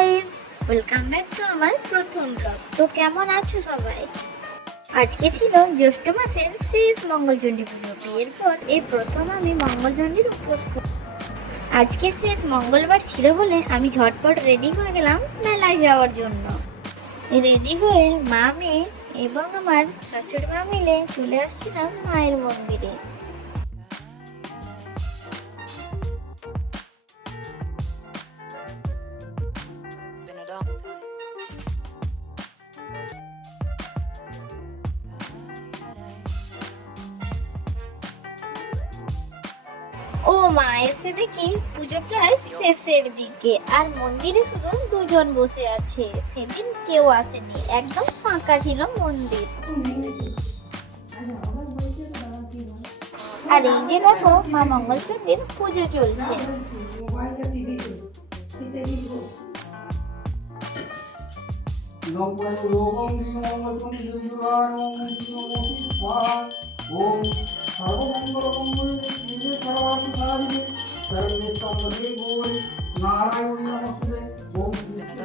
Guys, welcome back to আমার প্রথম blog. তো কেমন আছো সবাই? আজকে ছিল জ্যৈষ্ঠ মাসের শেষ মঙ্গলচণ্ডী পুজো। বিয়ের পর এই প্রথম আমি মঙ্গলচণ্ডীর উপোস করি। আজকে শেষ মঙ্গলবার ছিল বলে আমি ঝটপট রেডি হয়ে গেলাম মেলায় যাওয়ার জন্য। রেডি হয়ে মা, মেয়ে এবং আমার শাশুড়ি মা মিলে চলে আসছিলাম মায়ের মন্দিরে। ও মা, এসে দেখি পুজো প্রায় শেষের দিকে আর মন্দিরে শুধু দুজন বসে আছে। সেদিন কেউ আসেনি, একদম ফাঁকা ছিল মন্দির। আর এই যে দেখো, মা মঙ্গলচণ্ডীর পুজো চলছে। ওম সর্বমঙ্গলমঙ্গলে শিবে সর্বার্থ সাধিকে শরণ্যে ত্র্যম্বকে গৌরী নারায়ণী নমস্তে। ওম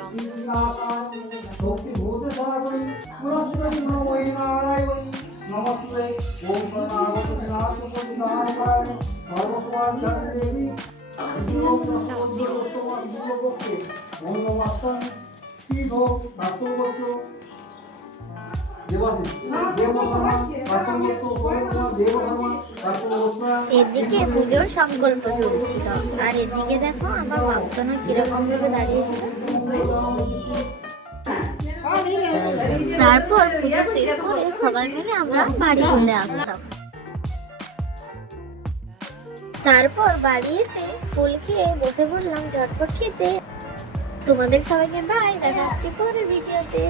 শ্রীনারায়ণ শক্তিভূতে সনাতনী পুরস্মৈ নমো নারায়ণী নমস্তে। ওম শরণাগত নাথপতিনারায়ণ সর্বস্বাধ্যায় দেবী ওম নমস্কার শিব ভক্তবৎস এদিকে পুজোর সংকল্প চলছিল আর এদিকে দেখো আমার মাংসনা কিরকম ভাবে দাঁড়িয়েছিল। তারপর পুজো শেষ করে সবাই মিলে আমরা বাড়ি চলে আসলাম। তারপর বাড়ি এসে ফুল খেয়ে বসে পড়লাম ঝটপট খেতে। তোমাদের সবাইকে বাই, দেখা হচ্ছে পরের ভিডিওতে।